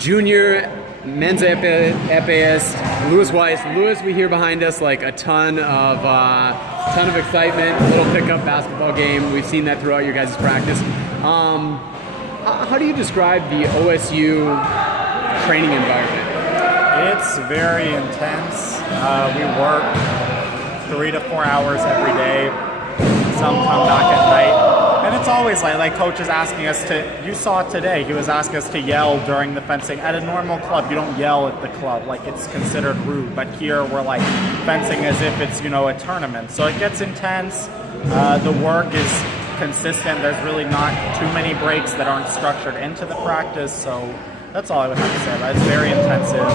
junior men's epist, Weiss. Lewis, we hear behind us like a ton of excitement, a little pickup basketball game. We've seen that throughout your guys' practice. How do you describe the OSU training environment? It's very intense. We work 3 to 4 hours every day. Some come back at night. And it's always like coach is asking us to, you saw it today, he was asking us to yell during the fencing. At a normal club, you don't yell at the club, like it's considered rude. But here we're like fencing as if it's, a tournament. So it gets intense. The work is consistent. There's really not too many breaks that aren't structured into the practice. So that's all I would have to say about it. It's very intensive,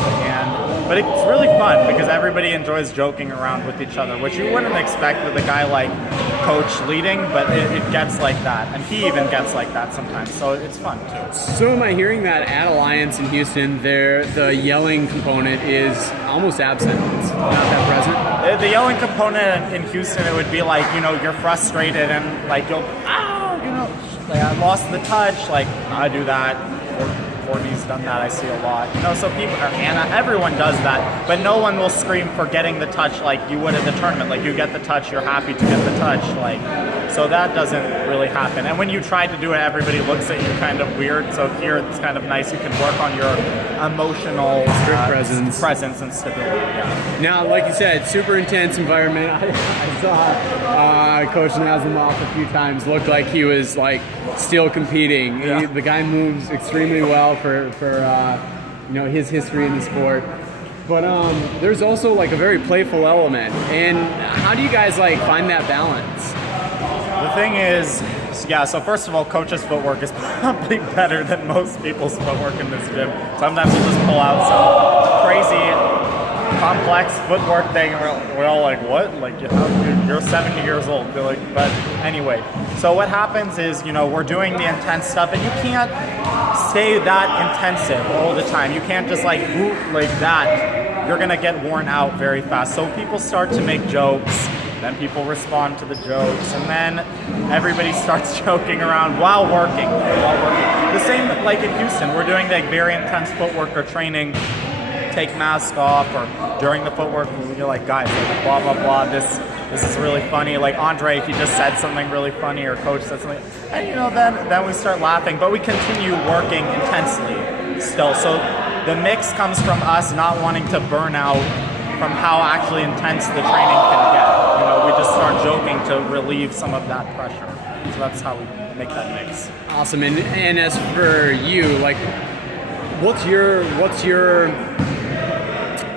but it's really fun because everybody enjoys joking around with each other, which you wouldn't expect with a guy like coach leading, but it gets like that, and he even gets like that sometimes, so it's fun too. So am I hearing that at Alliance in Houston, the yelling component is almost absent? It's not that present? The yelling component in Houston, it would be like, you're frustrated and like you'll, like I lost the touch, like I do that. Courtney's done that, I see a lot. So people, or Anna, everyone does that, but no one will scream for getting the touch like you would at the tournament. Like you get the touch, you're happy to get the touch. So that doesn't really happen. And when you try to do it, everybody looks at you kind of weird. So here it's kind of nice. You can work on your emotional presence and stability. Yeah. Now, like you said, super intense environment. I saw Coach Naslim off a few times. Looked like he was like still competing. Yeah. The guy moves extremely well for his history in the sport. But there's also like a very playful element. And how do you guys like find that balance? The thing is, so first of all, coach's footwork is probably better than most people's footwork in this gym. Sometimes we'll just pull out some crazy, complex footwork thing, and we're all like, what? Like, you're 70 years old. They're like, but anyway. So what happens is, we're doing the intense stuff, and you can't stay that intensive all the time. You can't just like whoop like that. You're gonna get worn out very fast. So people start to make jokes. Then people respond to the jokes, and then everybody starts joking around while working. The same like in Houston, we're doing like very intense footwork or training, take mask off, or during the footwork, you're like, guys, like, blah, blah, blah, this is really funny. Like Andre, he just said something really funny, or coach said something, and then we start laughing, but we continue working intensely still. So the mix comes from us not wanting to burn out from how actually intense the training can get. We just start joking to relieve some of that pressure. So that's how we make that mix. Awesome. And as for you, like, what's your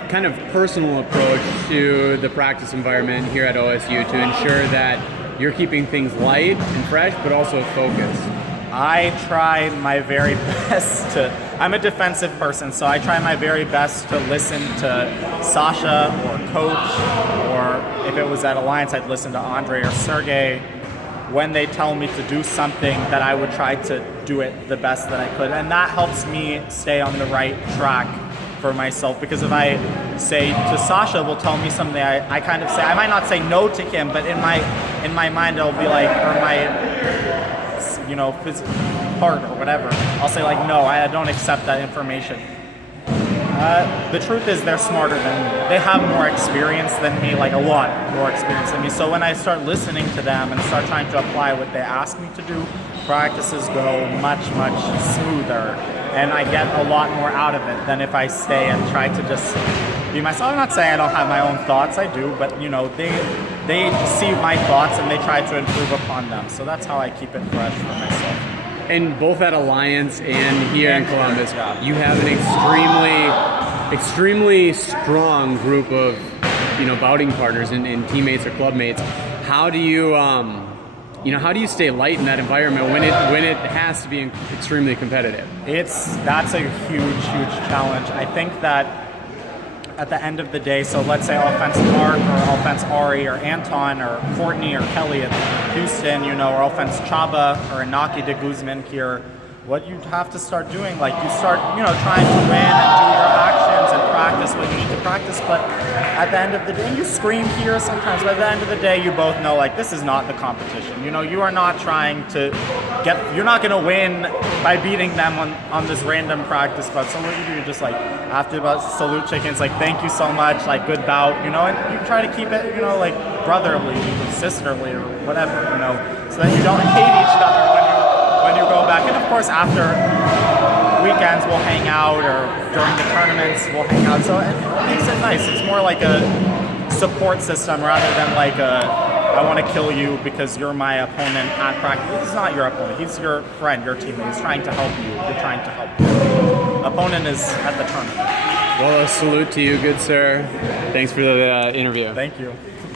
kind of personal approach to the practice environment here at OSU to ensure that you're keeping things light and fresh, but also focused? I try my very best I'm a defensive person, so I try my very best to listen to Sasha or coach, or if it was at Alliance, I'd listen to Andre or Sergey. When they tell me to do something, that I would try to do it the best that I could. And that helps me stay on the right track for myself, because if I say to Sasha will tell me something, I kind of say, I might not say no to him, but in my mind it'll be like, or my heart or whatever, I'll say like, no, I don't accept that information. The truth is they're smarter than me. They have more experience than me, like a lot more experience than me. So when I start listening to them and start trying to apply what they ask me to do, practices go much, much smoother. And I get a lot more out of it than if I stay and try to just be myself. I'm not saying I don't have my own thoughts, I do, but they see my thoughts and they try to improve upon them. So that's how I keep it fresh for myself. And both at Alliance and here in Columbus, you have an extremely strong group of bouting partners and teammates or clubmates. How do you how do you stay light in that environment when it has to be extremely competitive? That's a huge challenge. I think that at the end of the day, so let's say offense Mark or offense Ari or Anton or Courtney or Kelly at Houston, or offense Chaba or Inaki de Guzman here, what you have to start doing, like you start, trying to win and do your actions and practice what you need to practice, but at the end of the day, you scream here sometimes, but at the end of the day, you both know, like, this is not the competition. You know, you are not trying to you're not going to win by beating them on this random practice spot. So what you do, you're just like, after about salute chickens, like, thank you so much, like, good bout, you know, and you try to keep it, you know, like, brotherly, sisterly, or whatever, you know, so that you don't hate each other when you go back. And of course, after weekends, we'll hang out, or during the tournaments, we'll hang out. So it makes it nice. It's more like a support system rather than like I want to kill you because you're my opponent at practice. He's not your opponent. He's your friend, your teammate. He's trying to help you. You're trying to help him. Opponent is at the tournament. Well, a salute to you, good sir. Thanks for the interview. Thank you.